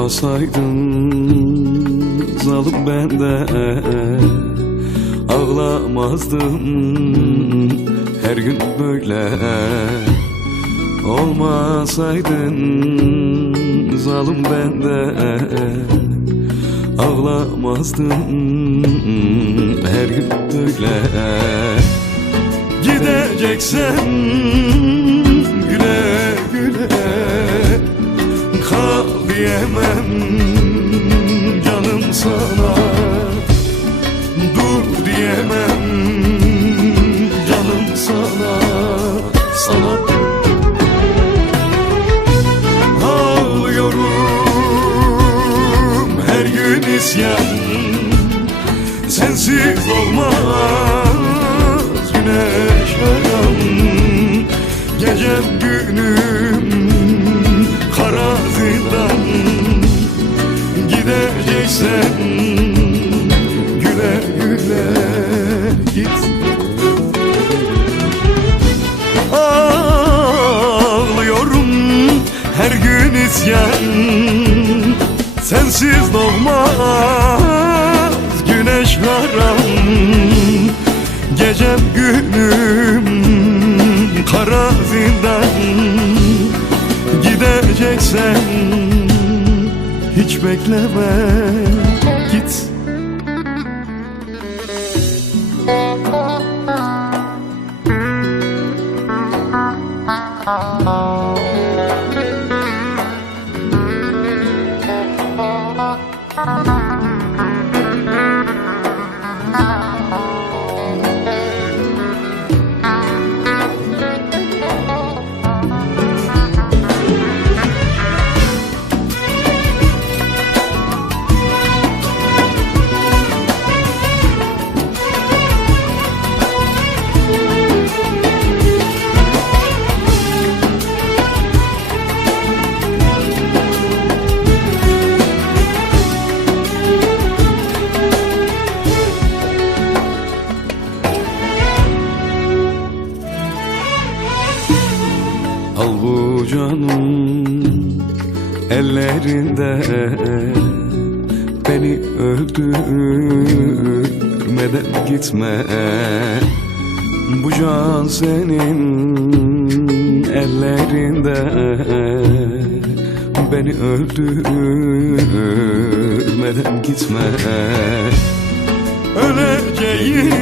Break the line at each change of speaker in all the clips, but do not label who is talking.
Olmasaydın zalim bende. Ağlamazdım her gün böyle Olmasaydın zalim bende. Ağlamazdım her gün böyle. Gideceksen diyemem canım sana. Dur diyemem canım sana. Sana Ağlıyorum her gün isyan. Sensiz olmaz güneş aram Gecem günüm isyan Sensiz doğmaz güneş haram Gecem günüm kara zindan. Gideceksen hiç bekleme git Bye. Bu canım ellerinde. Beni öldürmeden gitme. Bu can senin ellerinde. Beni öldürmeden gitme. Öleceğim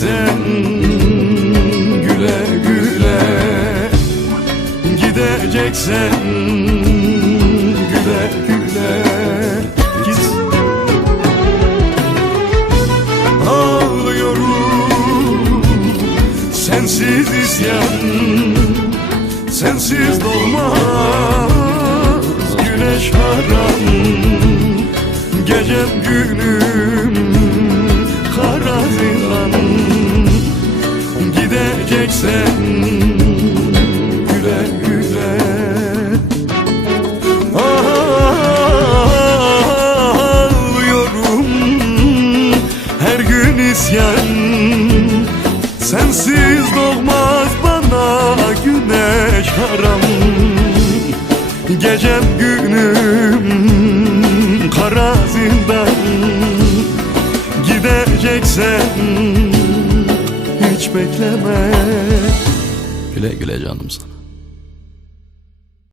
Gideceksen güle güle Gideceksen güle güle Git. Ağlıyorum. Sensiz isyan Sensiz doğmaz güneş haram Gecem günüm Gideceksen güle güle Ağlıyorum. Her gün isyan. Sensiz doğmaz bana güneş haram. Gecem günüm kara zindan. Gideceksen hiç bekleme
Güle güle canımsın.